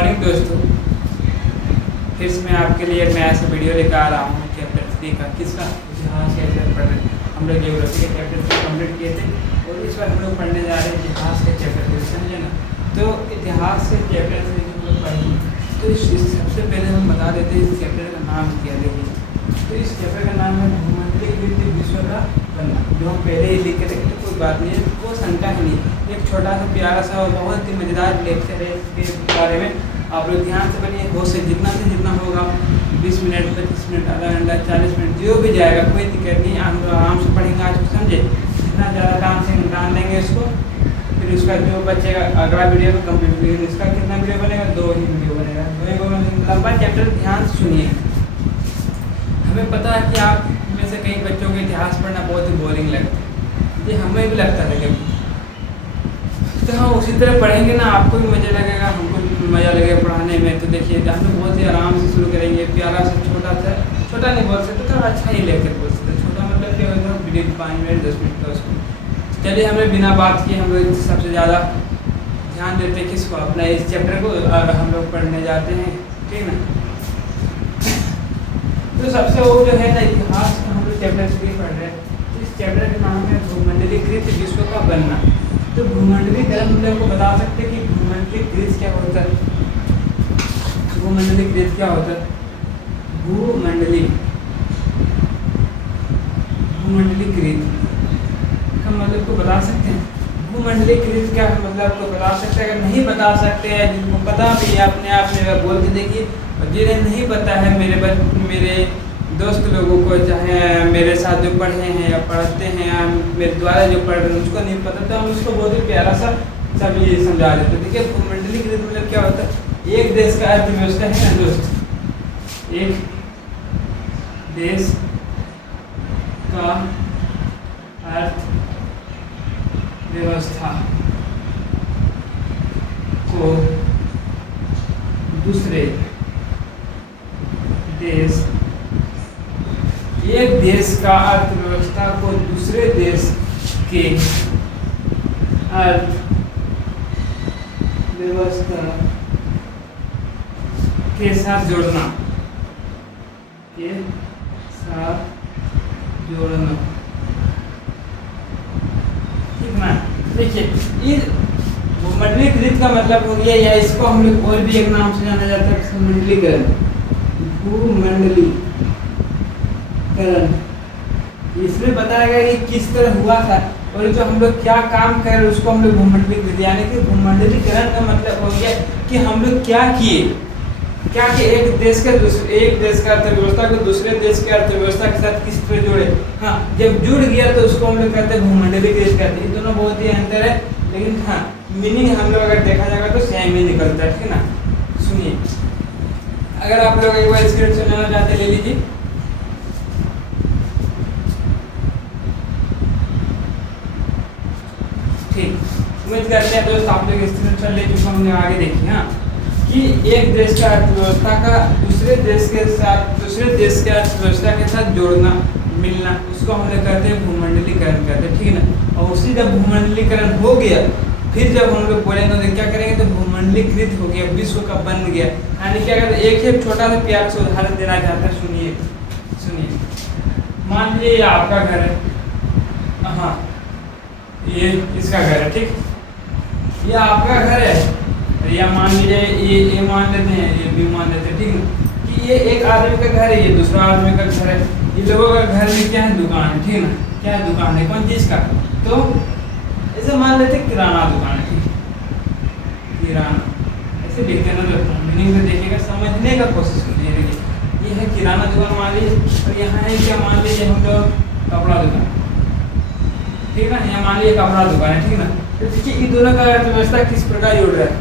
Morning दोस्तों, फिर से मैं आपके लिए एक नया सा वीडियो लेकर आ रहा हूँ चैप्टर 3 का। किसका? इतिहास के चैप्टर पढ़ रहे हैं हम लोग। जियोग्राफी के चैप्टर 3 कंप्लीट किए थे और इस बार हम लोग पढ़ने जा रहे हैं इतिहास के चैप्टर को, समझे ना। तो इतिहास के चैप्टर से हम लोग पढ़ेंगे तो सबसे पहले हम बता देते हैं इस चैप्टर का नाम क्या। देखिए, तो इस चैप्टर का नाम है भूमंडलीकृत विश्व का बनना, जो हम पहले ही लिख के रखे, कोई बात नहीं है, कोई शंका ही नहीं। एक छोटा सा प्यारा सा और बहुत ही मज़ेदार लेक्चर है इसके बारे में। आप लोग ध्यान से पढ़िए, हो से जितना होगा 20 मिनट, 25 मिनट, आधा घंटा, 40 मिनट जो भी जाएगा, कोई दिक्कत नहीं। हम लोग आराम से पढ़ेंगे आज को, समझे। जितना ज़्यादा टाइम से निकाल लेंगे इसको, फिर उसका जो बचेगा अगला वीडियो में कंप्लीट करेंगे। इसका कितना वीडियो बनेगा? 2 ही वीडियो बनेगा। 2 लंबा चैप्टर, ध्यान से सुनिए। हमें पता है कि आप में से कई बच्चों को इतिहास पढ़ना बहुत ही बोरिंग लगता है, ये हमें भी लगता है कभी। तो हम उसी तरह पढ़ेंगे ना, आपको भी मज़ा लगेगा, हमको भी मज़ा लगेगा पढ़ाने में। तो देखिए, हम लोग बहुत ही आराम से शुरू करेंगे, प्यारा से छोटा नहीं बोल सकते, थोड़ा अच्छा ही लेकर बोल सकते। छोटा मतलब क्या होता है, वीडियो 5 मिनट 10 मिनट का उसको। चलिए, हमें बिना बात किए हम लोग सबसे ज़्यादा ध्यान देते हैं किसको? अपना इस चैप्टर को हम लोग पढ़ने जाते हैं, ठीक ना। तो सबसे वो जो है ना, इतिहास का हम लोग चैप्टर 3 पढ़ रहे हैं। इस चैप्टर का नाम है भूमंडलीकृत विश्व का बनना। तो भूमंडलीकरण मतलब को बता सकते हैं कि भूमंडलीकृत क्या होता है? भूमंडलीकृत क्या होता है? भूमंडलीकृत का मतलब को बता सकते हैं? भूमंडलीकृत क्या मतलब को बता सकते हैं? अगर नहीं बता सकते हैं, जिनको पता भी है अपने आप में बोल के देखिए। और जिन्हें नहीं पता है, मेरे दोस्त लोगों को, चाहे मेरे साथ जो पढ़े हैं या पढ़ते हैं या मेरे द्वारा जो पढ़ रहे हैं उसको नहीं पता, तो हम उसको बहुत ही प्यारा सा सब ये समझा देते हैं। देखिए, भूमंडलीकृत मतलब क्या होता है? एक देश का अर्थव्यवस्था है ना दोस्त, एक देश का अर्थव्यवस्था को दूसरे देश, एक देश का अर्थव्यवस्था को दूसरे देश के अर्थव्यवस्था के साथ जोड़ना, ठीक ना। देखिए, ये भूमंडलीकृत का मतलब हो गया, या इसको हम लोग और भी एक नाम से जाना जाता है, भूमंडलीकरण। इसमें बताया गया कि किस तरह हुआ था और जो हम लोग क्या काम कर रहे हैं उसको हम लोग भूमंडलीकृत, यानी कि भूमंडलीकरण का मतलब हो गया कि हम लोग क्या किए एक देश का अर्थव्यवस्था को दूसरे देश के अर्थव्यवस्था के साथ किस तरह जोड़े। हाँ, जब जुड़ गया तो उसको हम लोग कहते हैं भूमंडलीकृत कहते हैं। दोनों बहुत ही अंतर है, लेकिन हाँ, मीनिंग हम लोग अगर देखा जाएगा तो सेम ही निकलता है, ठीक है ना। सुनिए, अगर आप लोग एक बार स्क्रीन से लेना चाहते ले लीजिए। ठीक, उम्मीद करते हैं दोस्त आप लोग स्क्रीन ले चुका होंगे। आगे देखिए, हाँ, कि एक देश का अर्थव्यवस्था का दूसरे देश के अर्थव्यवस्था के साथ जोड़ना, मिलना, उसको हम लोग कहते हैं भूमंडलीकरण कहते हैं, ठीक है ना। और उसी जब भूमंडलीकरण हो गया, फिर जब हम लोग बोलेंगे तो क्या करेंगे? तो भूमंडलीकृत हो गया, विश्व का बन गया। यानी क्या कहते हैं? एक छोटा सा प्यारा सा उदाहरण देना चाहते हैं, सुनिए। मान लीजिए ये आपका घर है, हाँ, ये इसका घर है, ठीक, ये आपका घर है, या मान लीजिए ये मान लेते हैं, ये भी मान लेते हैं, ठीक है, कि ये एक आदमी का घर है, ये दूसरा आदमी का घर है। ये लोगों का घर में क्या है? दुकान है, ठीक है ना। क्या है? दुकान है, कौन चीज़ का? तो ऐसे मान लेते हैं किराना दुकान है, ठीक, किराना ऐसे लिखते हैं ना, मीनिंग से देखिएगा, समझने का कोशिश कीजिए। देखिए, ये है किराना दुकान मान लीजिए, और यहाँ है क्या? मान लीजिए हम लोग कपड़ा दुकान, ठीक है ना। यहाँ मान लीजिए कपड़ा दुकान है, ठीक है ना। तो देखिए, इन दोनों का अर्थव्यवस्था किस प्रकार जुड़ रहा है।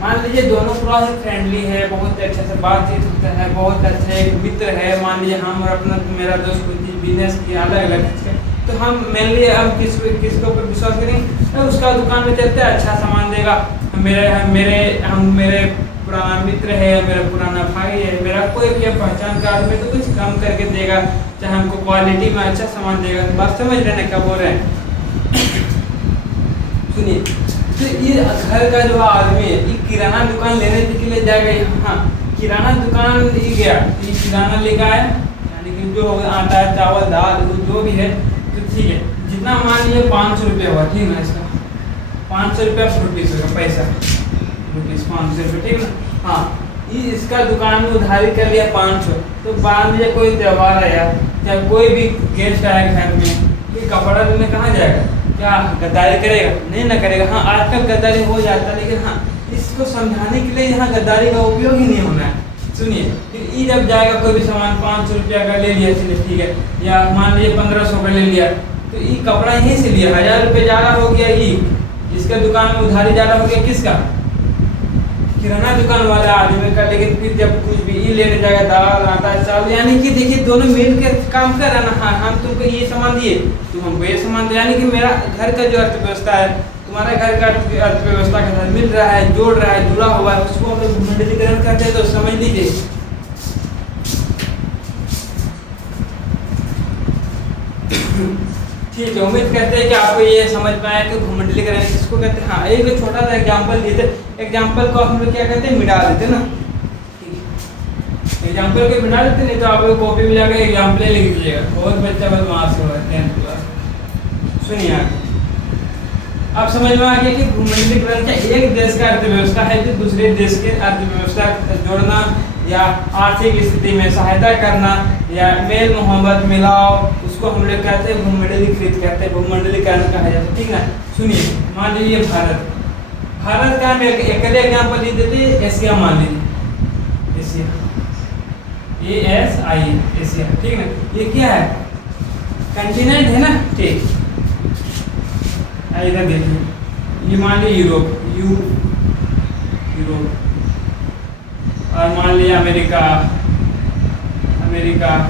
मान लीजिए दोनों पूरा ही फ्रेंडली है, बहुत अच्छे से बातचीत होता है, बहुत अच्छे एक मित्र है। मान लीजिए हम और अपना मेरा दोस्त कुछ बिजनेस किया अलग अलग चीज़ का, तो हम मेनली हम किसके ऊपर विश्वास करेंगे? तो उसका दुकान में चलते अच्छा सामान देगा। मेरे पुराना मित्र है, मेरा पुराना भाई है, मेरा कोई भी पहचान का आदमी तो कुछ कम करके देगा, चाहे हमको क्वालिटी में अच्छा सामान देगा। बात समझ रहे हैं क्या बोल रहे हैं? सुनिए, तो ये घर का जो आदमी है ये किराना दुकान लेने के लिए जाएगा यहाँ, किराना दुकान ये गया, ये किराना लेकर आया, यानी कि जो आटा चावल दाल जो भी है, तो ठीक है, जितना मान लीजिए 500 रुपया हुआ, ठीक ना, इसका 500 रुपया रुपीस होगा, पैसा रुपीस 500 रुपये, ठीक ना। हाँ, ये इसका दुकान में उधारी कर लिया 500, तो मान लीजिए कोई त्यौहार आया या कोई भी गेस्ट आया घर में, ये कपड़ा लेने कहाँ जाएगा, क्या गद्दारी करेगा? नहीं ना करेगा। हाँ, आजकल गद्दारी हो जाता है, लेकिन हाँ इसको समझाने के लिए यहाँ गद्दारी का उपयोग ही नहीं होना है। सुनिए, फिर ये जब जाएगा कोई भी सामान 500 रुपया का ले लिया, चलिए ठीक है, या मान लीजिए 1500 का ले लिया, तो ये कपड़ा यहीं से लिया, 1000 रुपये ज़्यादा हो गया, ये इसका दुकान में उधारी ज़्यादा हो गया, किसका? किराना दुकान वाला आदमी का। लेकिन फिर जब कुछ भी ये लेने जाएगा दाल आटा चावल, यानी कि देखिए दोनों मिल के काम कर रहा ना। हाँ, हम तुमको ये सामान दिए, तुम हमको ये सामान दो, यानी कि मेरा घर का जो अर्थव्यवस्था है, तुम्हारा घर का अर्थव्यवस्था के साथ मिल रहा है, जोड़ रहा है, जुड़ा हुआ है, उसको हम लोग भूमंडलीकरण करते हैं। तो समझ लीजिए, ठीक है, उम्मीद करते हैं कि आपको ये समझ में आया कि भूमंडलीकरण किसको कहते हैं। हाँ, एक छोटा सा एग्जांपल दिए थे, एग्जांपल को हम लोग क्या कहते हैं, मिटा देते ना, एग्जांपल को मिटा देते, नहीं तो आप लोग कॉपी में जाकर एग्जांपल लिख दीजिएगा, बहुत बच्चा बदमाश हो रहा है 10th क्लास। सुनिए आगे, अब समझ में आ गया कि भूमंडलीकरण क्या एक देश का अर्थव्यवस्था है जो दूसरे देश के अर्थव्यवस्था जोड़ना या आर्थिक स्थिति में सहायता करना या मेल मोहब्बत मिलाओ, उसको हम लोग कहते हैं भूमंडलीकृत कहते हैं, भूमंडलीकरण कहा जाता है, ठीक ना। सुनिए, मान लीजिए भारत, भारत का हम एक एग्जाम्पल दे देते, एशिया मान लीजिए, एशिया, ASIA, एशिया, ठीक ना। ये क्या है, कंटिनेंट है ना, ठीक। इधर देखिए, ये मान लीजिए यूरोप, यूरोप, और मान लिया अमेरिका,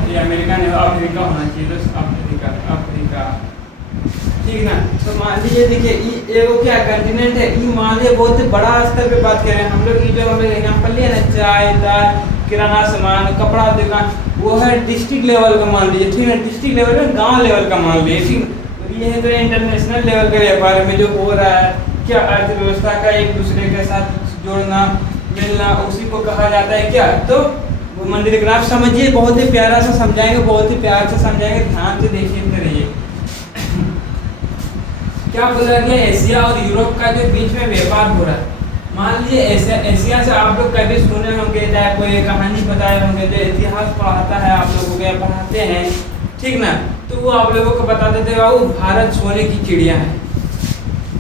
ये अमेरिका नहीं, अफ्रीका होना चाहिए, तो अफ्रीका, ठीक ना। तो मान लीजिए देखिए, ये एगो क्या कंटिनेंट है, ये मान लीजिए बहुत बड़ा स्तर पे बात कर रहे हैं हम लोग। ये जो हम लोग एग्जाम्पल लिया ना, चाय दाल किराना सामान कपड़ा दुकान, वो है डिस्ट्रिक्ट लेवल का मान लीजिए, ठीक है, डिस्ट्रिक्ट लेवल में गाँव लेवल का मान लीजिए, ठीक। ये है तो इंटरनेशनल लेवल के व्यापार में जो हो रहा है, क्या अर्थव्यवस्था का एक दूसरे के साथ जोड़ना मिलना, उसी को कहा जाता है क्या, तो भूमंडलीकरण। आप समझिए, बहुत ही प्यारा सा समझाएंगे, बहुत ही प्यार से समझाएंगे, ध्यान से देखिए रहिए। क्या बोला गया, एशिया और यूरोप का जो बीच में व्यापार हो रहा है, मान लीजिए एशिया से आप लोग कभी सुने होंगे, चाहे कोई कहानी बताए होंगे, जो इतिहास पढ़ाता है आप लोगों को, पढ़ाते हैं, ठीक ना, तो वो आप लोगों को बताते थे बाबू भारत सोने की चिड़िया है।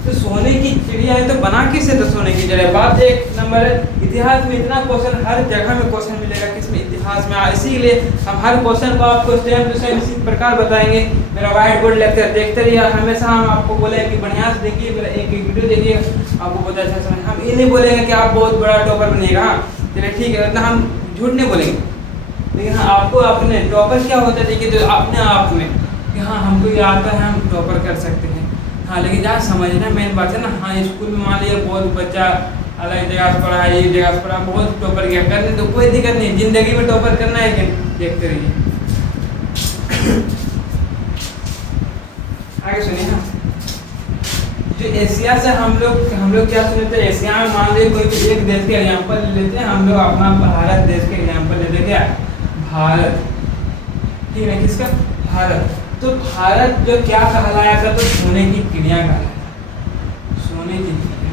तो सोने की चिड़िया है तो बना किससे, तो सोने की चिड़िया। बात एक नंबर है, इतिहास में इतना क्वेश्चन हर जगह में क्वेश्चन मिलेगा, किसमें, इतिहास में। इसीलिए हम हर क्वेश्चन को आपको सेम टू सेम इसी प्रकार बताएंगे। मेरा व्हाइट बोर्ड लेक्चर देखते रहिए, हमेशा हम आपको बोले कि बढ़िया से देखिए, मेरा एक वीडियो देखिए, आपको बहुत अच्छा समझ। हम ये नहीं बोलेंगे कि आप बहुत बड़ा टॉपर बनिएगा, चलिए ठीक है, इतना हम झूठ नहीं बोलेंगे, लेकिन हाँ आपको अपने टॉपर क्या होता है देखिए, तो अपने आप में कि हाँ हमको ये आता है, हम टॉपर कर सकते हैं। हाँ, लेकिन जहाँ समझना मेन बात है ना। हाँ, स्कूल में मान लीजिए बहुत बच्चा अलग जगह से पढ़ा है, एक जगह से पढ़ा, बहुत टॉपर किया, करने तो कोई दिक्कत नहीं, जिंदगी में टॉपर करना है कि देखते रहिए। आगे सुनिए, हाँ, जो एशिया से हम लोग क्या सुनते हैं, एशिया में मान लीजिए कोई भी एक देश के एग्जाम्पल ले लेते हैं, हम लोग अपना भारत देश के एग्जाम्पल ले लेते हैं, भारत, ठीक है, किसका, भारत। तो भारत जो क्या कहलाया था, तो सोने की चिड़िया कहलाया, सोने की चिड़िया,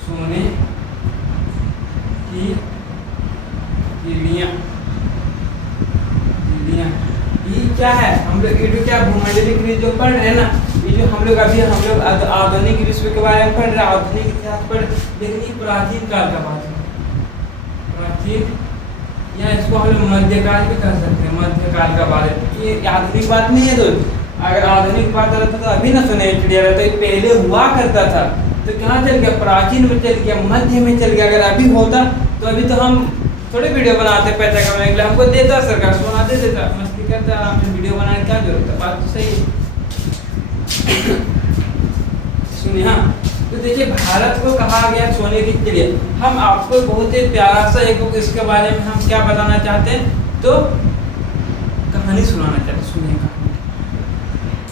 सोने की चिड़िया, ये क्या है, हम लोग ये क्या भूमंडलीकृत जो पढ़ रहे हैं ना, ये जो हम लोग अभी आधुनिक विश्व के बारे में पढ़ रहे हैं, आधुनिक इतिहास पढ़, लेकिन ये प्राचीन काल का बात है, प्राचीन, या इसको हम लोग मध्यकाल भी कह सकते हैं, मध्यकाल का बात है। ये आधुनिक बात नहीं है दोस्त, अगर आधुनिक बात रहता तो अभी ना सुने चिड़िया रहता, तो पहले हुआ करता था, तो कहाँ चल गया, प्राचीन में चल गया, मध्य में चल गया। अगर अभी होता तो अभी तो हम थोड़े वीडियो बनाते पैसा कमाने के लिए, हमको देता सरकार, सोना दे देता, मस्ती करता, आराम से वीडियो बनाने क्या जरूरत है, बात तो सही है। सुनिए, हाँ, तो देखिए भारत को कहा गया सोने की चिड़िया। हम आपको बहुत ही प्यारा सा एक इसके बारे में हम क्या बताना चाहते हैं, तो कहानी सुनाना चाहते हैं। सुनिए कहानी,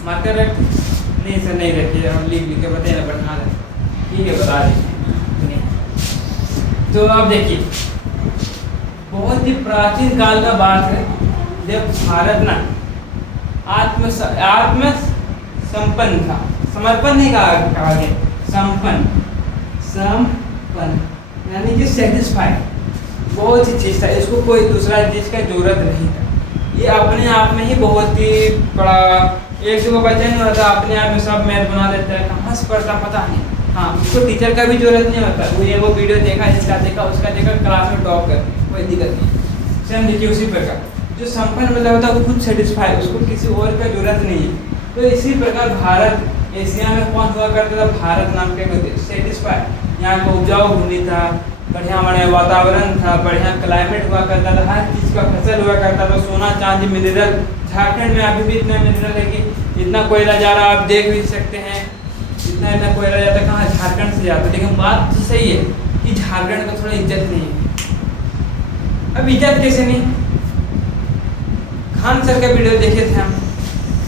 मार्कर रख नहीं सर नहीं रखिए, हम लिख के बताइए ना बढ़ा रहे, ठीक है बता दीजिए। तो अब देखिए बहुत ही प्राचीन काल का बात है जब भारत ना आत्म संपन्न था, समर्पण नहीं कहा गया, संपन्न यानी कि सेटिस्फाइड, बहुत ही चीज़ था, इसको कोई दूसरा चीज़ का जरूरत नहीं था। ये अपने आप में ही बहुत ही बड़ा, एक से वो बच्चा नहीं होता अपने आप में सब मैथ बना लेता है, कहाँ से पढ़ता पता नहीं। हाँ उसको टीचर का भी जरूरत नहीं होता, वो वीडियो देखा, इसका देखा उसका देखा, क्लास में टॉप कर कोई दिक्कत नहीं। सेम देखिए उसी प्रकार जो संपन्न मतलब होता है वो खुद सेटिस्फाई, उसको किसी और का जरूरत नहीं है। तो इसी प्रकार भारत एशिया में कौन हुआ करता था, भारत नाम के सेटिस्फाई, यहाँ का उपजाऊ भूमि था, बढ़िया बढ़िया वातावरण था, बढ़िया क्लाइमेट हुआ करता था, हर चीज़ का फसल हुआ करता था, सोना चांदी मिनरल। झारखंड में अभी भी इतना मिनरल है कि इतना कोयला जा रहा आप देख भी सकते हैं, इतना कोयला जाता है, कहाँ झारखंड से जाता है। लेकिन बात तो सही है कि झारखंड का थोड़ा इज्जत नहीं है। अब इज्जत कैसे नहीं, खान सर का वीडियो देखे थे हम,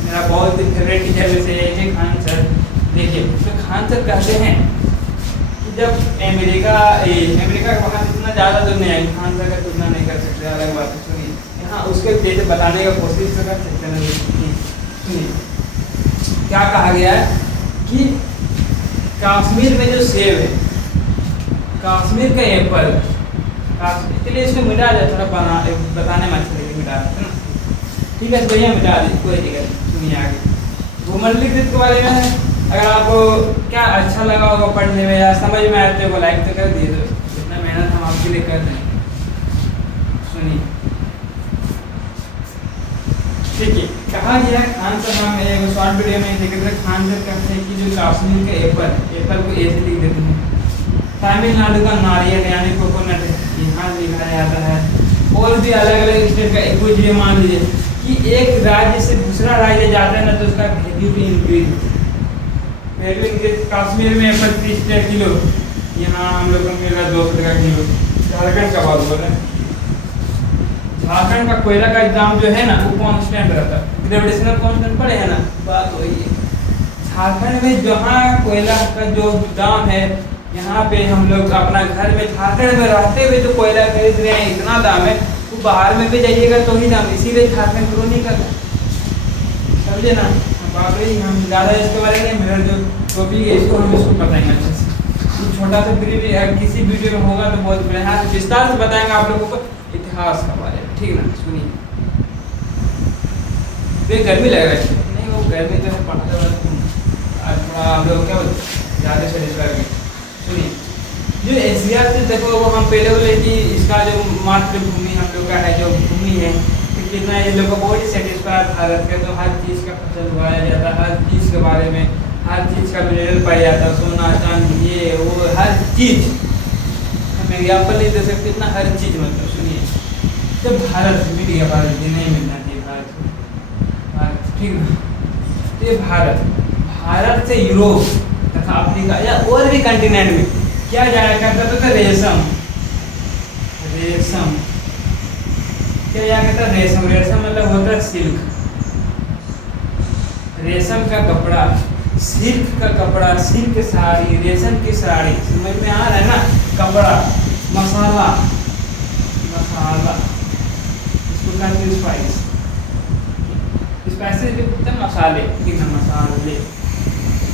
मेरा बहुत ही फेवरेट टीचर में से एक है खान सर। देखिए तो खान सर कहते हैं कि जब अमेरिका का वहाँ इतना ज़्यादा दूर नहीं है, खान सर का तुलना नहीं कर सकते, अलग बात है। सुनिए यहाँ उसके जैसे बताने का कोशिश तो कर सकते हैं। सुनिए क्या कहा गया है कि कश्मीर में जो सेब है, कश्मीर का एप्पल, कश्मीर के लिए इसको मिटा दे, थोड़ा बताने में अच्छा लगे, मिटा देते ना, ठीक है भैया मिटा दी, कोई दिक्कत नहीं। सुनिए आगे भूमंडलीय कृत के बारे में है, अगर आपको क्या अच्छा लगा होगा पढ़ने में या समझ में आते हो लाइक तो कर दीजिए, जितना मेहनत हम आपके लिए कर रहे हैं। सुनिए ठीक है, कहा गया खान सर हम एक शॉर्ट वीडियो में देखे थे, खान सर कहते हैं कि जो कश्मीर के एप्पल को ऐसे लिख देते हैं, तमिलनाडु का नारियल यानी कोकोनट यहाँ लिखा जाता है, और भी अलग अलग स्टेट का एक चीज़ मान लीजिए कि एक राज्य से दूसरा राज्य जाता है ना तो उसका वैल्यू भी इंक्रीज, कश्मीर में एप्पल 30 रुपये किलो, यहाँ हम लोग को मिल रहा है 200 रुपये किलो। झारखंड का बात बोल रहे हैं, झारखंड का कोयला का दाम जो है ना वो कांस्टेंट रहता है, ग्रेविटेशनल कांस्टेंट पड़े है ना, बात वही है। झारखंड में जहाँ कोयला का जो दाम है, यहाँ पे हम लोग अपना घर में झारखंड में रहते हुए जो कोयला खरीद रहे हैं इतना दाम है, वो बाहर में भी जाइएगा तो ही दाम, इसीलिए झारखंड ग्रो नहीं कर रहा, समझे ना बात रही। हम ज़्यादा इसके बारे में मेरा जो टॉपिक है इसको हम इसको बताएंगे अच्छे से, छोटा सा किसी वीडियो में होगा तो बहुत बढ़िया विस्तार से बताएंगे आप लोगों को इतिहास के बारे में, ठीक ना। सुनिए तो गर्मी लग रहा है, नहीं वो गर्मी तो है पढ़ाते आज थोड़ा हम लोग क्या ज़्यादा सेटिस्फाई गए। सुनिए जो एशिया से देखो वो हम पहले बोले कि इसका जो मातृभूमि हम लोग का है, जो भूमि है, तो कितना ये लोग बहुत ही सेटिस्फाई भारत का, तो हर चीज़ का फसल उगाया जाता है, हर चीज़ के बारे में हर चीज़ का मिनरल पाया जाता है, सोना चांदी ये वो हर चीज़, हम एग्जाम्पल नहीं दे सकते इतना हर चीज़। मतलब सुनिए जब भारत से मिल गया, भारत ये नहीं मिलना चाहिए, भारत ठीक ना, तो ये भारत से यूरोप तथा अफ्रीका या और भी कंटिनेंट में क्या जाया करता था, रेशम क्या जाया करता, रेशम मतलब होता है सिल्क, रेशम का कपड़ा, सिल्क का कपड़ा, सिल्क साड़ी, रेशम की साड़ी, समझ में आ रहा है ना, कपड़ा, मसाला, इसको कहते हैं स्पाइस, स्पाइसेस मसाले, ठीक है मसाले,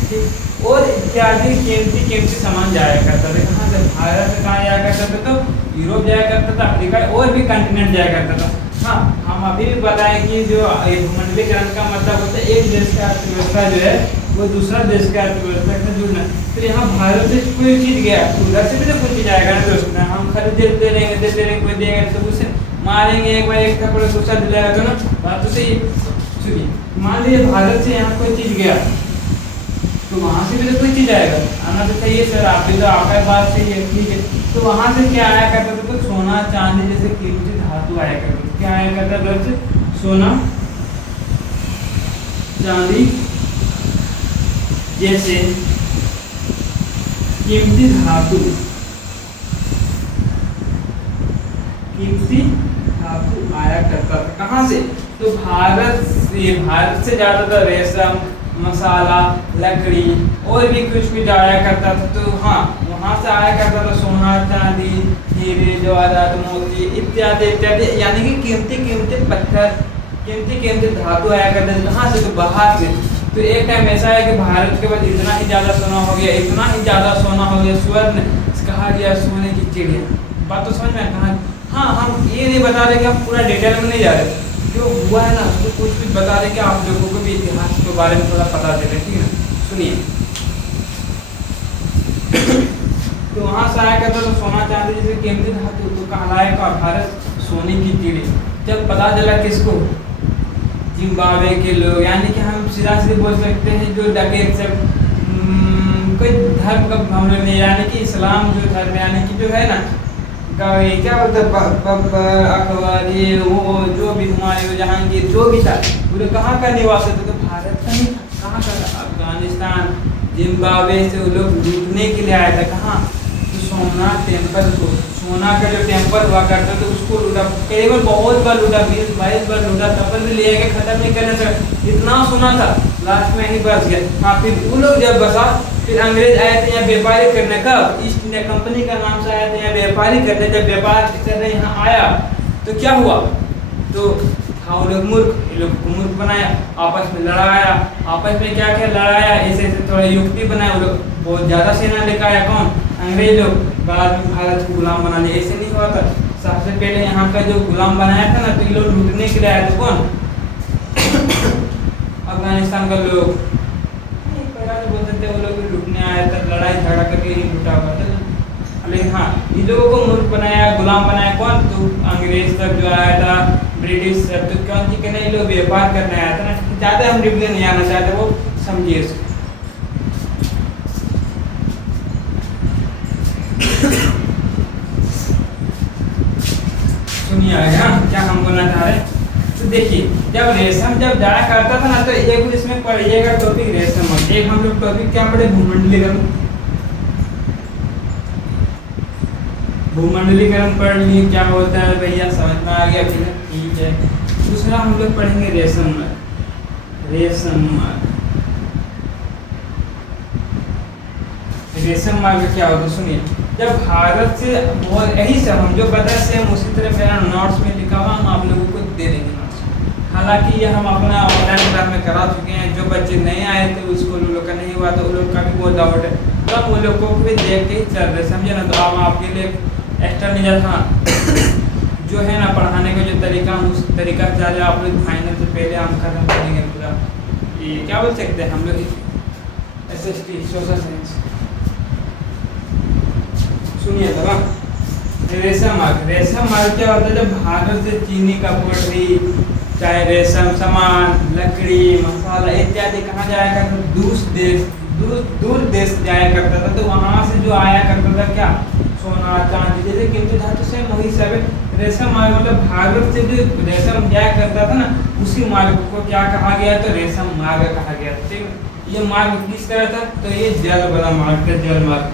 ठीक, और इत्यादि कीमती सामान जाया करता था। कहाँ से, भारत से कहाँ जाया करता था, तो यूरोप जाया करता था, अफ्रीका और भी कंटिनेंट जाया करता था। हाँ हम अभी भी बताएं कि जो भूमंडलीकरण का मतलब होता है एक देश का अर्थव्यवस्था जो है वो दूसरा देश का अर्थव्यवस्था से जुड़ना। तो यहाँ भारत से कोई चीज़ गया उधर से भी तो कुछ चीज़ आएगा ना दोस्त, हम खरीद देते रहेंगे कोई देगा तो उसे मारेंगे, एक बार एक कपड़े दूसरा दिलाएगा तो ना, बात तो सही। सुनिए मान लीजिए भारत से यहाँ कोई चीज़ गया तो वहाँ से भी तो कोई चीज़ आएगा, आना तो चाहिए सर, आप भी तो आपका बात सही है, ठीक है। तो वहाँ से क्या आया करता था, तो सोना चांदी जैसे कीमती धातु आया करता था, क्या आया करता था से, सोना चांदी जैसे कीमती धातु आया करता था। कहाँ से, तो भारत से ज़्यादातर रेशम, मसाला, लकड़ी और भी कुछ कुछ आया करता था। तो हाँ, वहाँ से आया करता था सोना, चांदी, हीरे, जवाहरात, मोती इत्यादि इत्यादि, यानी कि कीमती कीमती पत्थर, कीमती कीमती धातु आया करते थे। कहाँ से? तो बाहर से। तो एक टाइम ऐसा है कि भारत के पास इतना ही ज़्यादा सोना हो गया, इतना ही ज़्यादा सोना हो गया, स्वर्ण कहा गया सोने की चिड़िया। बात तो समझ में कहाँ? हाँ, हम ये नहीं बता रहे कि हम पूरा डिटेल में नहीं जा रहे, जो हुआ है ना उसको कुछ कुछ बता दें कि आप लोगों को भी इतिहास के बारे में थोड़ा पता चले, ठीक है? सुनिए। तो वहाँ से आया करता तो सोना चांदी जैसे कीमती धातु, तो कहलाएगा भारत सोने की चिड़ी। जब पता चला किसको? जिम्बाब्वे के लोग, यानी कि हम सीधा सीधे बोल सकते हैं जो डकैत से कोई धर्म का मामले में, यानी कि इस्लाम जो धर्म, यानी कि जो है ना क्या बोलते अकबर, ये वो जो भी हुमायूं, जहांगीर, जो भी था वो लोग कहाँ का निवासी थे? तो भारत का नहीं था। कहाँ का? अफगानिस्तान, जिम्बाब्वे से वो लोग लूटने के लिए आया था। कहाँ? तो सोमनाथ टेम्पल को, सोना का जो टेम्पल हुआ करता तो उसको लूटा, केवल बहुत बार लूटा, 20-22 बार लूटा, तब भी ले आके खत्म नहीं करना था। इतना सोना था, लास्ट में ही बस गया। हाँ, फिर वो लोग जब बसा, फिर अंग्रेज आए थे यहाँ व्यापारी करने का, ईस्ट इंडिया कंपनी का नाम से आए थे यहाँ व्यापारी करने। जब व्यापार करने यहाँ आया तो क्या हुआ? तो हाँ, वो लोग मूर्ख, ये लोग को मूर्ख बनाया, आपस में लड़ाया, आपस में क्या क्या लड़ाया, ऐसे ऐसे थोड़ा युक्ति बनाया। वो लोग बहुत ज़्यादा सेना लेकर आया, कौन? अंग्रेज लोग। बाद में भारत को गुलाम बना लिया। ऐसे नहीं हुआ था। सबसे पहले यहाँ का जो गुलाम बनाया था ना, तो ये लोग लूटने के लिए आए थे। कौन? अफगानिस्तान का लोग, बोल सकते वो लोग लूटने आया था, लड़ाई झगड़ा करके ही लूटा हुआ था। लेकिन हाँ, इन लोगों को मूर्ख बनाया, गुलाम बनाया। कौन? तो अंग्रेज तक जो आया था, ब्रिटिश सब, तो क्यों कि नहीं, लोग व्यापार करने आया था ना। ज़्यादा हम डिटेल नहीं आना चाहते, वो समझिए इसको। सुनिए आगे क्या हम बोलना चाह रहे हैं। तो देखिए, जब रेशम जब जाया करता था ना, तो एक इसमें पढ़िएगा टॉपिक रेशम, एक हम लोग टॉपिक क्या पढ़े? भूमंडलीकरण। भूमंडलीकरण पढ़ लिए, क्या होता है भैया, समझ में आ गया? ठीक है। दूसरा हम लोग पढ़ेंगे रेशम मार्ग। रेशम मार्ग, रेशम मार्ग क्या होता है? सुनिए, जब भारत से बहुत, यही सब हम जो बताए सेम उसी तरह मेरा नोट्स में लिखा हुआ, हम आप लोगों को दे देंगे नोट्स। हालांकि ये हम अपना ऑनलाइन क्लास में करा चुके हैं। जो बच्चे नहीं आए थे उसको लोग का नहीं हुआ, तो उन लोग का भी बहुत डाउट है, तो हम उन लोग को भी देख के ही चल रहे, समझे ना? तो आप आपके लिए एक्स्ट्रा नहीं जाता जो है ना पढ़ाने का जो तरीका, उस तरीका से जा रहे आप लोग। फाइनल से पहले हम खत्म करेंगे पूरा, ये क्या बोल सकते हैं हम लोग, SST, सोशल साइंस। सुनिए तो रेशम मार्ग। रेशम मार्ग क्या होता है? जब भारत से चीनी का पोल्ट्री, चाहे रेशम सामान, लकड़ी, मसाला इत्यादि कहाँ जाया करता? दूर देश जाया करता था। तो वहाँ से जो आया करता था क्या? सोना, चांदी जैसे कीमती धातु से वही सब रेशम मार्ग, मतलब भारत से जो रेशम जाया करता था ना, उसी मार्ग को क्या कहा गया? तो रेशम मार्ग कहा गया। ठीक, ये मार्ग किस तरह था? तो ये जल वाला मार्ग था, जल मार्ग।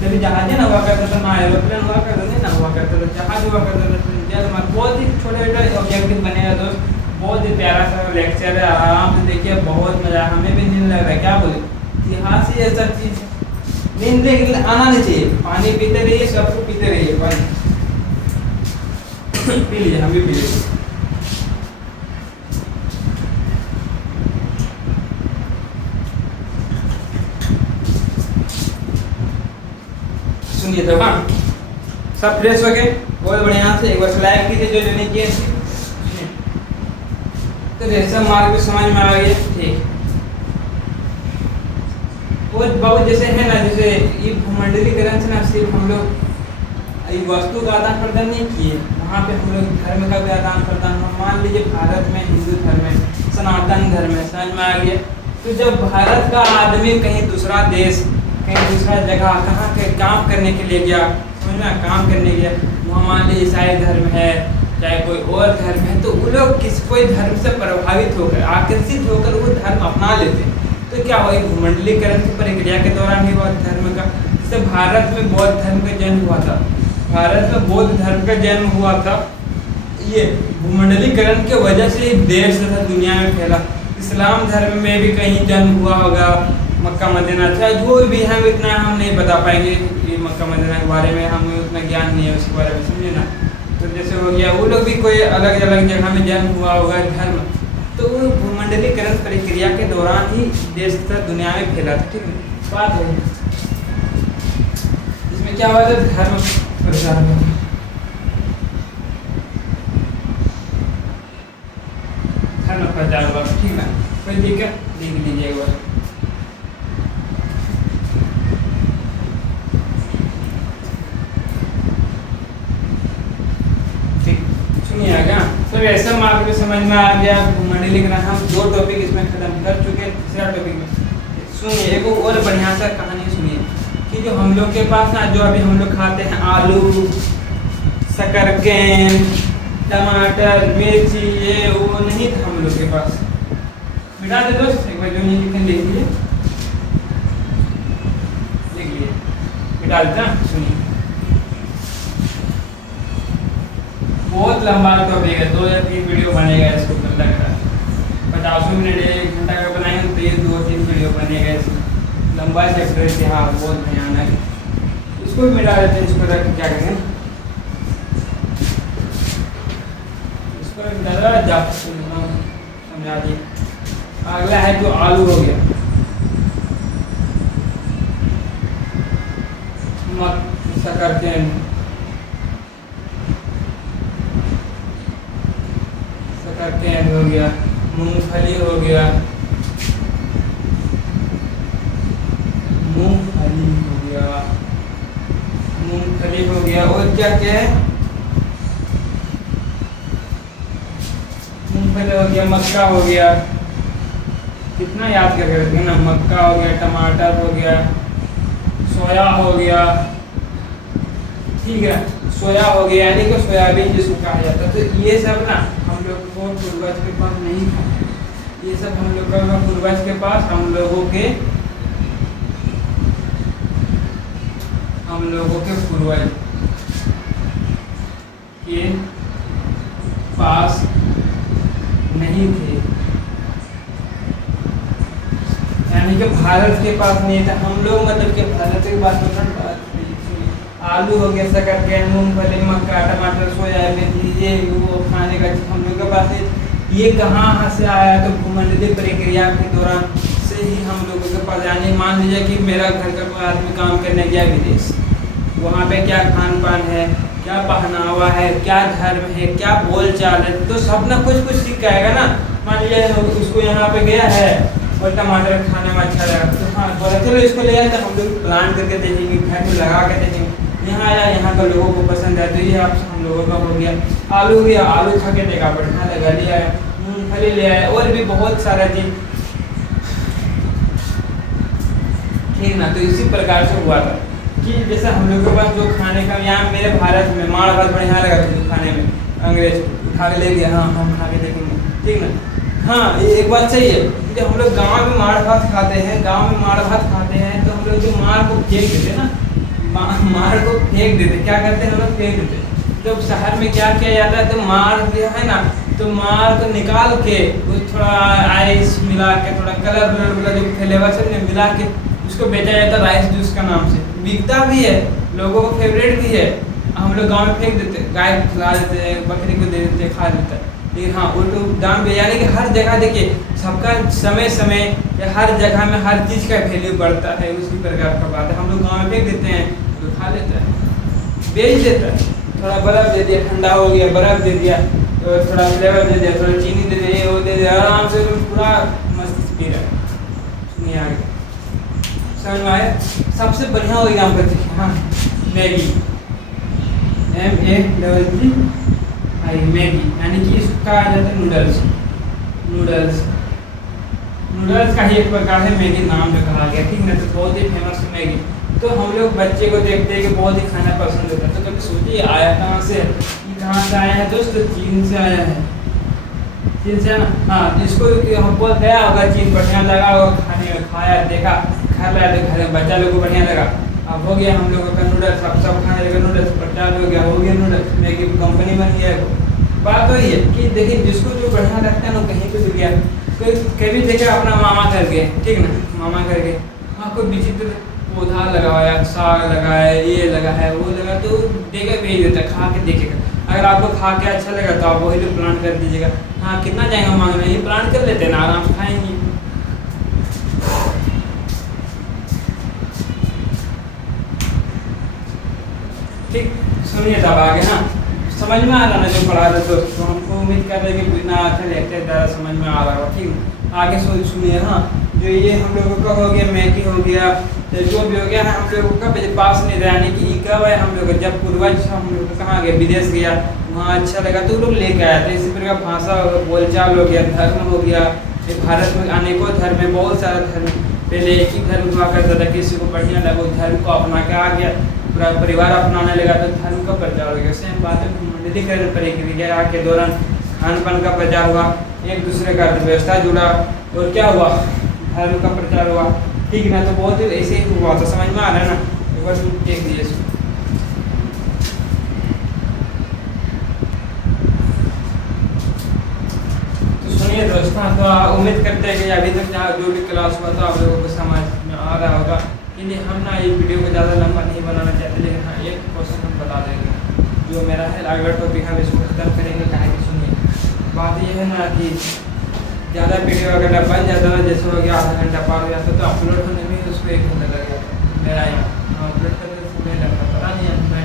जब जहाज ना हुआ करता था, ना एरोप्लेन हुआ करता था, ना हुआ करता था, जहाज हुआ करता था, जल मार्ग। बहुत ही छोटे छोटे ऑब्जेक्टिव बनेगा दोस्त, बहुत ही प्यारा सा लेक्चर है, आराम से देखिए, बहुत मजा। हमें भी नींद लग रहा है, क्या बोले? इतिहास ही ऐसा चीज, नींद आना नहीं चाहिए। पानी पीते रहिए, सबको पीते रहिए पानी। पी लीजिए, हम भी पी लीजिए। सुनिए तो हाँ, सब फ्रेश हो गए, बहुत बढ़िया से। एक बार स्लाइड कीजिए जो नहीं किए। तो रेशम मार्ग भी समझ में आ गया, ठीक। वो बहुत जैसे है ना, जैसे ये भूमंडलीकरण से ना सिर्फ हम लोग वस्तु का आदान प्रदान नहीं किए, वहाँ पे हम लोग धर्म का भी आदान प्रदान। हम मान लीजिए भारत में हिंदू धर्म है, सनातन धर्म है, समझ में आ गया। तो जब भारत का आदमी कहीं दूसरा देश, कहीं दूसरा जगह कहाँ के काम करने के लिए गया, समझ में, काम करने गया, वहाँ मान लीजिए ईसाई धर्म है, चाहे कोई और धर्म है, तो वो लोग कोई धर्म से प्रभावित होकर, आकर्षित होकर वो धर्म अपना लेते हैं। तो क्या हुआ? भूमंडलीकरण की प्रक्रिया के दौरान ही बौद्ध धर्म का, जैसे भारत में बौद्ध धर्म का जन्म हुआ था, भारत में बौद्ध धर्म का जन्म हुआ था, ये भूमंडलीकरण के वजह से ही देश तथा दुनिया में फैला। इस्लाम धर्म में भी कहीं जन्म हुआ होगा, मक्का मदीना, चाहे जो भी हम इतना हम नहीं बता पाएंगे कि मक्का मदीना के बारे में, हमें उतना ज्ञान नहीं है उसके बारे में, समझे ना। तो जैसे हो गया वो लोग भी कोई अलग अलग जगह में जन्म हुआ होगा धर्म, तो वो भूमंडलीकरण प्रक्रिया के दौरान ही देश तथा दुनिया में फैला था। ठीक है, बात है इसमें क्या हुआ था, धर्म प्रचार हुआ, धर्म प्रचार हुआ। ठीक है, कोई दिक्कत लिख लीजिए एक बार। सुनिएगा तो ऐसा मार्क में समझ में आ गया भूमंडलीकरण। हम 2 टॉपिक इसमें खत्म कर चुके हैं। तीसरा टॉपिक में सुनिए एक और बढ़िया सा कहानी सुनिए कि जो हम लोग के पास ना, जो अभी हम लोग खाते हैं आलू, शकरकंद, टमाटर, मिर्ची, ये वो नहीं था हम लोग के पास। मिटा दे दोस्त, एक बार जो नहीं लिख लीजिए, लिख लिए, मिटा देता। सुनिए बहुत लंबा टॉपिक है, 2 या 3 वीडियो बनेगा इसको, लग रहा है 50 मिनट 1 घंटा का बनाएंगे तो ये 2-3 वीडियो बनेगा इसमें। लंबा चैप्टर इतिहास बहुत भयानक, इसको भी मिटा देते हैं। इसको रख क्या करेंगे, इसको मिटा समझा दिए। अगला है जो आलू हो गया, शकरकंद, शकरकंद हो गया, मूंगफली हो गया, मूंगफली हो गया, मूंगफली हो गया, और क्या क्या है, मूंगफली हो गया, मक्का हो गया, कितना याद करके रखेंगे ना, मक्का हो गया, टमाटर हो गया, सोया हो गया। ठीक है, सोया हो गया यानी कि सोयाबीन जिसको कहा जाता है। तो ये सब ना हम लोग को पूर्वज के पास नहीं था, ये सब हम लोग का पूर्वज के पास, हम लोगों के पूर्वज के पास नहीं थे, यानी कि भारत के पास नहीं था। हम लोग मतलब कि भारत के पास आलू हो गया, शकरकंद, मूंगफली, मक्का, टमाटर, सोयाबीन, ये वो खाने का चीज हम लोग के पास नहीं। ये कहाँ से आया, तो भूमंडलीय प्रक्रिया के दौरान से ही हम लोगों के पास, यानी मान लीजिए कि मेरा घर का कोई आदमी काम करने गया विदेश, वहाँ पे क्या खान पान है, क्या पहनावा है, क्या धर्म है, क्या बोल चाल है, तो सब ना कुछ कुछ सीख के आएगा ना। मान लीजिए उसको यहाँ पे गया है और टमाटर खाने में अच्छा लगा, तो हाँ बोला चलो इसको ले आए, तो हम लोग प्लान करके देखेंगे, घर में लगा के देखेंगे, यहाँ आया, यहाँ का लोगों को पसंद है, तो ये आप हम लोगों का हो गया। आलू हो गया, आलू खा के देखा बढ़िया लगा, ले आया, मूंगफली ले आया, और भी बहुत सारा चीज। ठीक ना, तो इसी प्रकार से हुआ था कि जैसे हम लोग के पास जो खाने का, यहाँ मेरे भारत में माड़ भात बढ़िया लगा था खाने में, अंग्रेज उठा के ले गया, हाँ हम खा के देखेंगे। ठीक ना, हाँ ये एक बात सही है, जब हम लोग गाँव में माड़ भात खाते हैं, गाँव में माड़ भात खाते हैं, तो हम लोग जो माड़ को फेंक देते ना, माड़ को फेंक देते, क्या करते हैं हम लोग, फेंक देते। जब शहर में क्या किया जाता है, तो माड़ जो है ना, तो माड़ को निकाल के वो थोड़ा आइस मिला के, थोड़ा कलर वाला जो फ्लेवर से मिला के उसको बेचा जाता है राइस जूस का नाम से, बिकता भी है, लोगों को फेवरेट भी है। हम लोग गाँव में फेंक देते, गाय को खिला देते, बकरी को दे देते, खा लेता है। लेकिन हाँ वो तो दाम भी, यानी कि हर जगह देखिए सबका समय समय या हर जगह में हर चीज़ का वैल्यू बढ़ता है, उसी प्रकार का बात है। हम लोग गाँव में फेंक देते हैं, तो खा लेता है, बेच देता है, थोड़ा बर्फ़ दे दिया, ठंडा हो गया, बर्फ़ दे दिया, तो थोड़ा फ्लेवर दे दिया, थोड़ा चीनी दे दिया, वो दे दिया, आराम से पूरा मस्त पी रहा है। नहीं आ गया, समझ में आया। सबसे बढ़िया हो गया हम देखिए, हाँ मैगी, MAGGI, मैगी, यानी कि इसका आ जाता है नूडल्स। नूडल्स का ही एक प्रकार है मैगी, नाम जो कहा गया। ठीक है, तो बहुत ही फेमस है मैगी। तो हम लोग बच्चे को देखते हैं कि बहुत ही खाना पसंद होता है, तो कभी सोचिए आया कहाँ से, ये कहाँ से आया है दोस्त, चीन से आया है, चीन से ना। हाँ, इसको हमको गया होगा, चीन बढ़िया लगा होगा खाने में, खाया देखा, खा लाया, तो घर में बच्चा लोग को बढ़िया लगा। अब हो गया हम लोगों का नूडल्स, अब सब खाने लगे नूडल्स, बच्चा हो गया नूडल्स, मैगी कंपनी बन गया, बात वही है कि देखिए जिसको जो बढ़िया लगता है ना कहीं पे भी गया, कोई कभी देखे अपना मामा घर गए, ठीक ना, मामा घर गए, वहाँ कोई विचित्र पौधा लगा हुआ है, साग लगा है, ये लगा है, वो लगा, तो देगा भेज देता है, खा के देखेगा। अगर आपको खा के अच्छा लगा तो आप वही लोग प्लांट कर दीजिएगा। हाँ, कितना जाएगा मांगने, ये प्लांट कर लेते हैं ना, आराम से खाएंगे। ठीक, सुनिए तब आगे ना, समझ में आ रहा ना जो पढ़ा रहे दोस्तों, हमको उम्मीद कर रहे कि बिना अच्छा लेक्चर ज़्यादा समझ में आ रहा होगा। ठीक, आगे सुनिए। हाँ, जो ये हम लोगों का हो गया, मैगी हो गया, जो भी हो गया, हम लोगों का पास नहीं रहने की कब है, हम लोग जब पूर्वज हम लोग कहाँ गए, विदेश गया, वहाँ अच्छा लगा तो लोग लेके आए थे। इसी प्रकार भाषा बोलचाल हो गया, धर्म हो गया, भारत में अनेकों धर्म है, बहुत सारा धर्म, पहले एक ही धर्म हुआ करता था, किसी को बढ़िया लगा धर्म को अपना के आ गया, पूरा परिवार अपनाने लगा तो धर्म का प्रचार हो गया। सेम बात है मंडलीकरण प्रक्रिया के दौरान खान पान का प्रचार हुआ, एक दूसरे का व्यवस्था जुड़ा और क्या हुआ, धर्म का प्रचार हुआ। ठीक ना, तो बहुत ही ऐसे ही हुआ था, समझ में आ रहा है ना, एक बार देख दीजिए इसको। तो सुनिए दोस्तों, तो उम्मीद करते हैं कि अभी तक जहाँ जो भी क्लास हुआ था आप लोगों को समझ में आ रहा होगा। इसलिए हम ना ये वीडियो को ज़्यादा लंबा नहीं बनाना चाहते, लेकिन हाँ एक क्वेश्चन हम बता देंगे जो मेरा है अगला टॉपिक, हम इसको खत्म करेंगे। कहा कि सुनिए, बात यह है ना कि ज़्यादा वीडियो अगर बन जाता ना, जैसे हो गया आधा घंटा पार हो जाता तो अपलोड होने में उसको 1 घंटा लग जाता मेरा यहाँ अपलोड करने से समय लगता, पता नहीं है मैं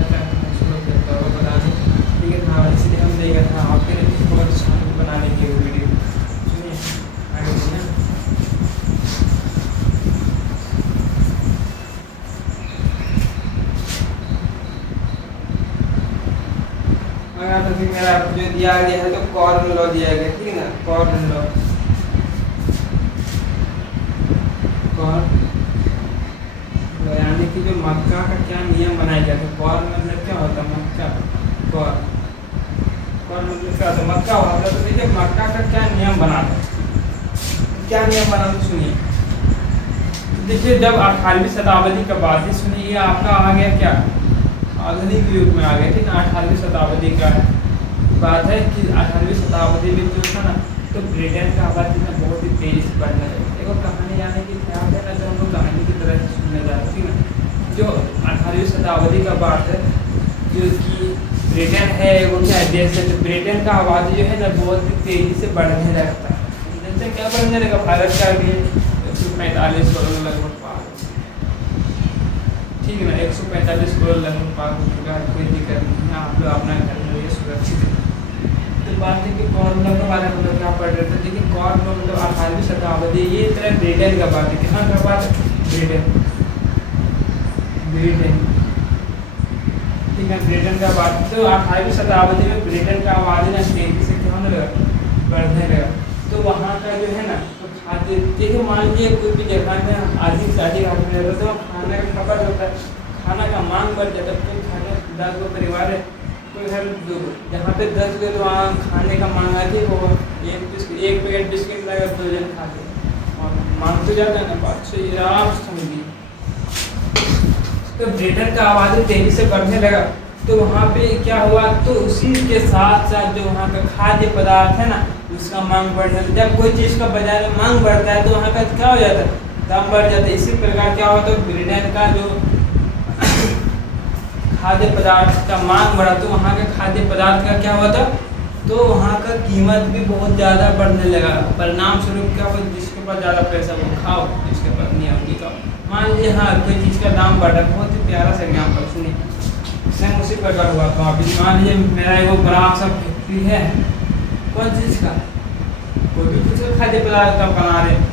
शुरू करता होगा बता दें। ठीक है, हाँ इसलिए हम देगा था आपके लिए बहुत शांति बनाने की वीडियो। सुनिए आगे सुनिए। अगर तो फिर मेरा जो दिया गया है तो कॉर्न लॉ दिया गया, ठीक है ना, कॉर्न लॉ, यानी कि जो मक्का का क्या नियम बनाया गया था। कॉर्न मतलब क्या होता है, मक्का, कॉर्न मतलब क्या होता है, मक्का होता है। तो देखिए मक्का का क्या नियम बना था, क्या नियम बना तो सुनिए। देखिए जब 18वीं शताब्दी का बात है, सुनिए ये आपका आ गया क्या, आधुनिक युग में आ गया, ठीक है। 18वीं शताब्दी का बात है कि 18वीं शताब्दी में जो था ना, तो ब्रिटेन का आबादी में बहुत ही तेजी से बढ़ने लगा। देखो कहानी आने की ख्याल है ना, जो हम लोग कहानी की तरह से सुनने जाते, ठीक है। जो 18वीं शताब्दी का बात है, जो कि ब्रिटेन है वो क्या देश है, तो ब्रिटेन का आबादी जो है ना बहुत ही तेजी से बढ़ने लगता है। जनसंख्या क्या बढ़ने लगा, भारत का भी 145 करोड़ लगभग पार, ठीक है ना, 145 करोड़ लगभग पार हो चुका है। कोई दिक्कत नहीं है, आप लोग अपना घर में ये सुरक्षित है। तो बात है कि कॉर्न लॉ के बारे में लोग क्या पढ़ रहे थे। देखिए कॉर्न लॉ मतलब 18वीं शताब्दी, ये तरह ब्रिटेन का बात है, कितना का बात है, ब्रिटेन, ठीक है, ब्रिटेन का बात। तो 18वीं शताब्दी में ब्रिटेन का आबादी ना तेजी से क्या होने लगा, बढ़ने लगा। तो वहाँ का जो है ना, तो खाद्य, देखिए मान लीजिए कोई भी जगह में अधिक से अधिक आदमी रहता है तो खाने का खपत होता है, खाना का मांग बढ़ जाता है। तो खाने 10 गो परिवार है, कोई घर जहाँ पे 10 गो, तो वहाँ खाने का मांग आती है, वो एक पैकेट बिस्किट लगा 2 जन खाते और मांग तो जाता है ना, बात से आप समझिए। तो ब्रिटेन का आबादी तेजी से बढ़ने लगा, तो वहाँ पे क्या हुआ, तो उसी के साथ साथ जो वहाँ का खाद्य पदार्थ है ना, उसका मांग बढ़ने लगा। जब कोई चीज़ का बाजार में मांग बढ़ता है तो वहाँ का क्या हो जाता है, दाम बढ़ जाता है। इसी प्रकार क्या होता है, ब्रिटेन का जो खाद्य पदार्थ का मांग बढ़ा तो वहाँ का खाद्य पदार्थ का क्या हुआ था, तो वहाँ का कीमत भी बहुत ज़्यादा बढ़ने लगा। परिणाम स्वरूप क्या हुआ, जिसके पास ज़्यादा पैसा वो खाओ, जिसके पास नहीं है नहीं खाओ। मान लीजिए हाँ कोई चीज़ का दाम बढ़ा, बहुत ही प्यारा सा एग्जाम्पल सुनिए, सेम उसी प्रकार हुआ। तो अभी मान लीजिए मेरा एक बड़ा सा फैक्ट्री है, कौन चीज़ का, कोई भी कुछ खाद्य पदार्थ का बना रहे हैं,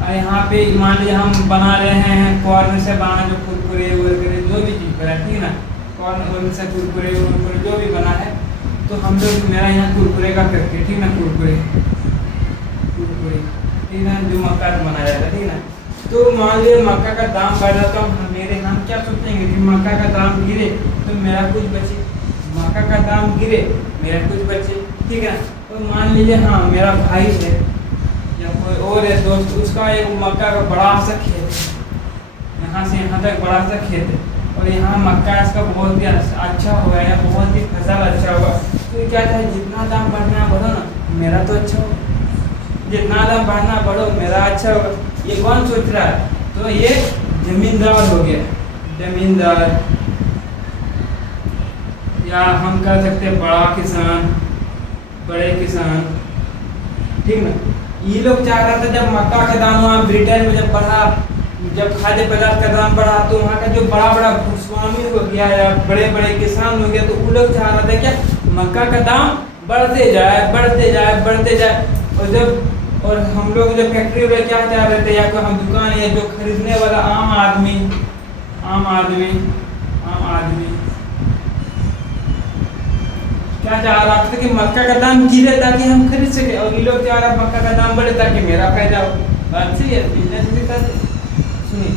और यहाँ पे मान लीजिए हम बना रहे हैं कॉर्न से बना, जो कुरकुरे वुरकुरे जो भी चीज़ बना, ठीक है ना, कॉर्न से कुरकुरे वुरकुरे जो भी बना है, तो हम लोग मेरा यहाँ कुरकुरे का फैक्ट्री, ठीक है ना, कुरकुरे, ठीक है ना, जो मक्का से बनाया जाता है, ठीक है ना। तो मान लीजिए मक्का का दाम बढ़ रहा, तो मेरे हम क्या सोचेंगे कि मक्का का दाम गिरे तो मेरा कुछ बचे, मक्का का दाम गिरे मेरा कुछ बचे, ठीक है। तो मान लीजिए हाँ मेरा भाई है या कोई और है दोस्त, उसका एक मक्का का बड़ा सा खेत है, यहाँ से यहाँ तक बड़ा सा खेत है, और और यहाँ मक्का इसका बहुत ही अच्छा हुआ है, बहुत ही फसल अच्छा हुआ। तो ये क्या चाहे जितना दाम बढ़ना बढ़ो ना, मेरा तो अच्छा हो, जितना दाम बढ़ना बढ़ो मेरा अच्छा होगा। ये कौन सोच रहा है? तो ये जमींदार हो गया, जमींदार, या हम कह सकते हैं बड़ा किसान, बड़े किसान, ठीक ना। ये लोग चाह रहा था जब मक्का का दाम वहाँ ब्रिटेन में जब बढ़ा, जब खाद्य पदार्थ का दाम बढ़ा, तो वहाँ का जो बड़ा बड़ा भूस्वामी हो गया या बड़े बड़े किसान हो गया, तो वो लोग चाह रहा था क्या मक्का का दाम बढ़ते जाए बढ़ते जाए बढ़ते जाए। और हम लोग जब फैक्ट्री में क्या चाह रहे थे, या कोई हम दुकान या जो खरीदने वाला आम आदमी क्या चाह रहा था कि मक्का का दाम गिरे ताकि हम खरीद सके, और ये लोग चाह रहा मक्का का दाम बढ़े ताकि मेरा फायदा हो। बात सही है, बिजनेस भी करते। सुनिए,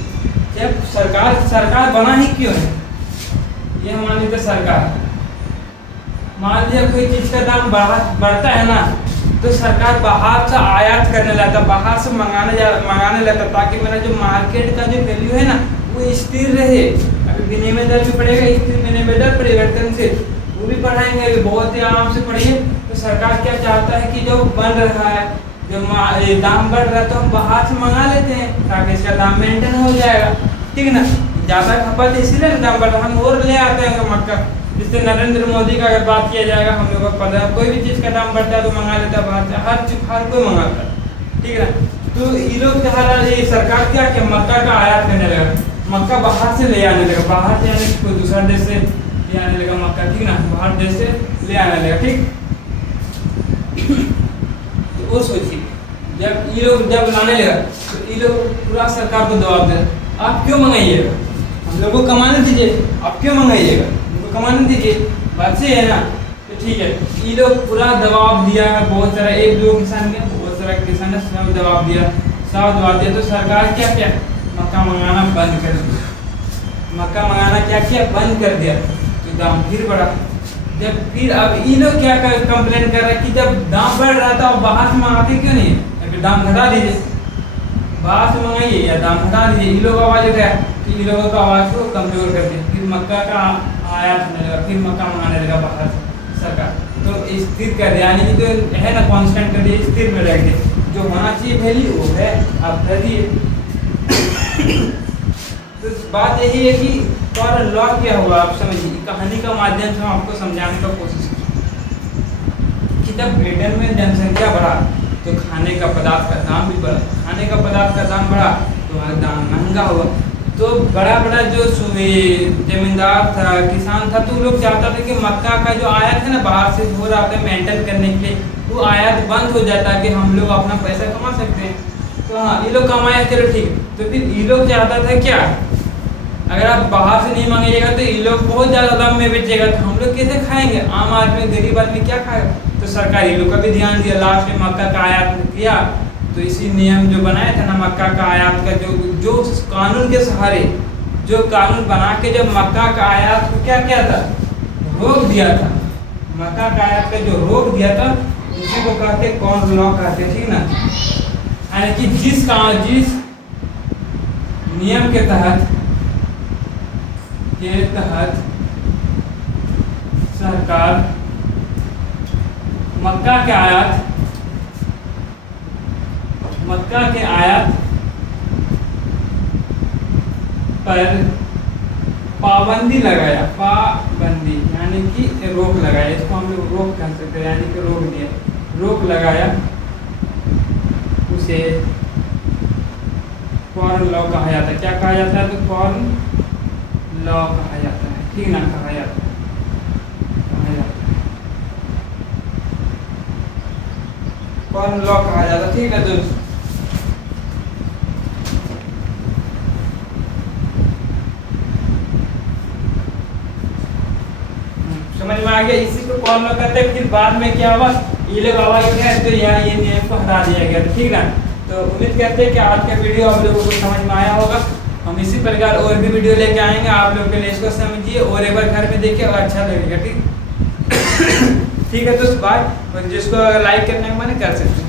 जब सरकार बना ही क्यों है? ये मान लीजिए सरकार, मान लीजिए कोई चीज का दाम बढ़ता है ना, तो सरकार बाहर से आयात करने लगता, बाहर से मंगाने लगता, ताकि मेरा जो मार्केट का जो वैल्यू है ना वो स्थिर रहे। अगर विनिमय दर भी बढ़ेगा, स्थिर विनिमय दर परिवर्तनशील, वो भी पढ़ाएंगे, अभी बहुत ही आराम से पढ़िए। तो सरकार क्या चाहता है कि जो बन रहा है, जो दाम बढ़ रहा है, तो हम बाहर से मंगा लेते हैं ताकि इसका दाम मेंटेन हो जाएगा, ठीक ना। ज़्यादा खपत इसीलिए दाम बढ़ रहा है, हम और ले आते हैं मक्का। जिससे नरेंद्र मोदी का अगर बात किया जाएगा, हम लोग को पता है कोई भी चीज़ का दाम बढ़ता है तो मंगा लेता है बाहर से, हर कोई मंगाता है, ठीक है ना। तो ये लोग चाह रहा है, सरकार क्या कि मक्का का आयात करने लगा, मक्का बाहर से ले आने लगा, बाहर से यानी कोई दूसरा देश से ले आने लगा मक्का, ठीक ना, बाहर देश से ले आने लगा, ठीक। तो वो सोचिए, जब ये लोग जब लाने लगा तो ये लोग पूरा सरकार को दबाव दे, आप क्यों मंगाइएगा, हम लोग को कमाने दीजिए, आप क्यों मंगाइएगा, उनको कमाने दीजिए, बात सही है ना। तो ठीक है, ये लोग पूरा दबाव दिया है, बहुत सारा, एक दो किसान ने, बहुत सारा किसान ने सब दबाव दिया, तो सरकार क्या क्या मक्का मंगाना बंद कर दिया, मक्का मंगाना क्या क्या बंद कर दिया, तो दाम फिर बढ़ा। जब फिर अब ये लोग क्या कंप्लेन कर रहे हैं कि जब दाम बढ़ रहा था बाहर से मंगाते क्यों नहीं, फिर दाम घटा दीजिए, बाहर से मंगाइए या दाम घटा दीजिए। ये लोग आवाज़ उठाया कि इन लोगों का आवाज़ को कमजोर कर दिया, फिर मक्का का आयात होने लगा, फिर मक्का मंगाने लगा बाहर से सरकार, तो स्थिर कर दिया, यानी कि जो है ना कांस्टेंट कर दिया, स्थिर में रख दिया, जो होना चाहिए वैल्यू वो है, आप कर दिए। तो बात यही है कि फॉर लॉ क्या हुआ, आप समझिए, कहानी का माध्यम से हम आपको समझाने का कोशिश की कि जब ब्रिटेन में जनसंख्या बढ़ा तो खाने का पदार्थ का दाम भी बढ़ा, खाने का पदार्थ का दाम बढ़ा तो दाम महंगा हुआ। तो बड़ा बड़ा जो जमींदार था, किसान था, तो वो लोग चाहता था कि मक्का का जो आयात है ना बाहर से हो रहा था मेंटेन करने के लिए, वो आयात बंद हो जाता कि हम लोग अपना पैसा कमा सकते हैं। तो हाँ, ये लोग कमाए, चलो ठीक। तो फिर ये लोग चाहता था क्या, अगर आप बाहर से नहीं मांगिएगा तो ये लोग बहुत ज़्यादा दाम में बेचेगा, तो हम लोग कैसे खाएंगे, आम आदमी गरीब आदमी क्या खाएगा। तो सरकार ये लोग का भी ध्यान दिया, लास्ट में मक्का का आयात किया। तो इसी नियम जो बनाया था ना मक्का का आयात का, जो कानून के सहारे, जो कानून बना के जब मक्का का आयात को क्या किया था, रोक दिया था, मक्का का आयात का जो रोक दिया था उसी को कहते कॉर्न लॉ कहते, ठीक ना। यानी कि जिस नियम के तहत सरकार मक्का के आयात पर पाबंदी लगाया, यानी कि रोक लगाया, इसको हम लोग रोक कह सकते हैं, यानी कि रोक दिया, रोक लगाया, उसे कॉर्न लॉ कहा जाता है। क्या कहा जाता है, तो कॉर्न लॉ कहा जाता है, ठीक ना, कहा जाता है कॉर्न लॉ कहा जाता है, ठीक है। तो समझ में आ गया, इसी को कॉर्न लॉ कहते हैं। फिर बाद में क्या हुआ, ये लोग आवाज उठाए तो यार ये नियम को हटा दिया गया, ठीक है। तो उम्मीद करते हैं कि आज का वीडियो आप लोगों को समझ में आया होगा। हम इसी प्रकार और भी वीडियो लेके आएंगे आप लोगों के लिए, इसको समझिए और एक बार घर में देखिए और अच्छा लगेगा, ठीक। ठीक है, तो बाय। जिसको लाइक करने का मन कर सकते हैं।